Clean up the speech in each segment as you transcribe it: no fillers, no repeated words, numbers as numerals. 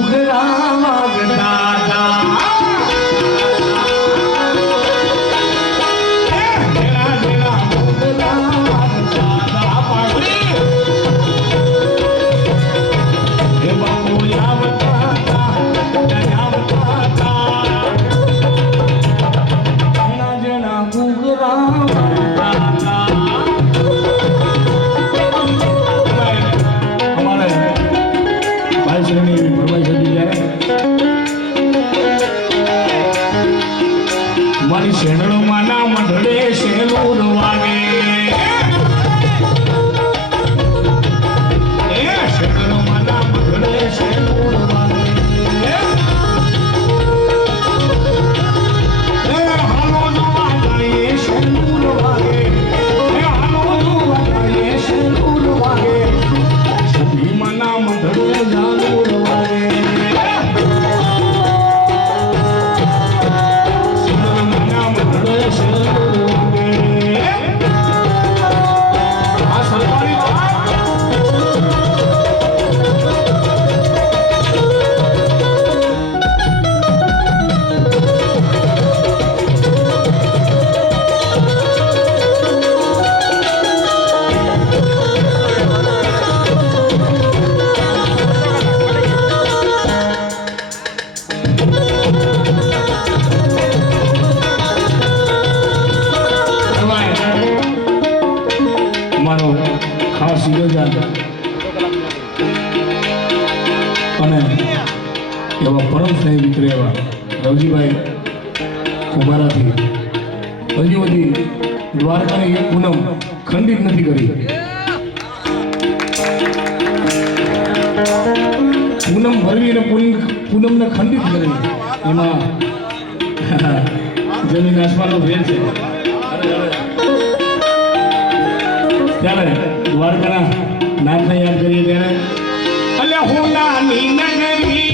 ઘૂઘરા વાગતા હતા મારી શેરડો માના મઢડે શેલુર વાગે એ શેરડો માના મઢડે શેલુર વાગે એ હાલો જોવા જાય શેલુર વાગે એ હાલો જોવા જાય શેલુર વાગે સતી માના મઢડે જાલુર વાગે ખાસ યોજાન અને એવા પરમ સ્નેહી મિત્ર એવા રવજીભાઈ કુમારાથી હજી બધી દ્વારકાની એક પૂનમ ખંડિત નથી કરી. પૂનમ ભરવી અને પૂનમને ખંડિત કરી એમાં જમીન આસમાનનો ભેદ છે. ત્યારે દ્વારકાના નાથને યાદ કરીએ ત્યારે અલે હું નાની નગરી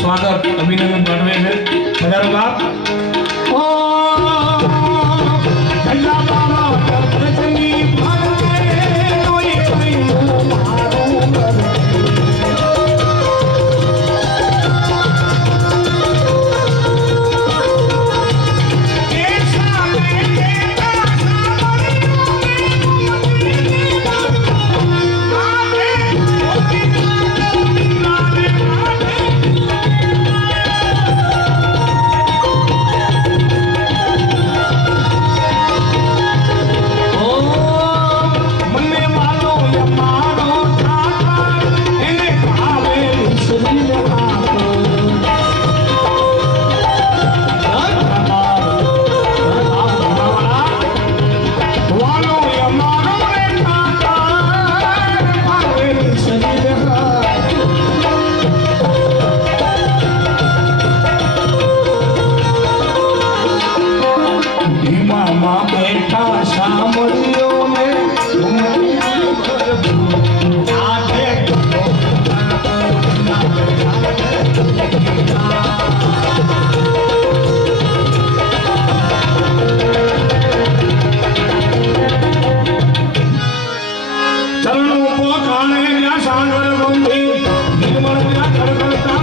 સ્વાગત અભિનંદન પાઠવે છે. હજારો બાપ સાગર ગંભીર નિર્મળ ખડખડતા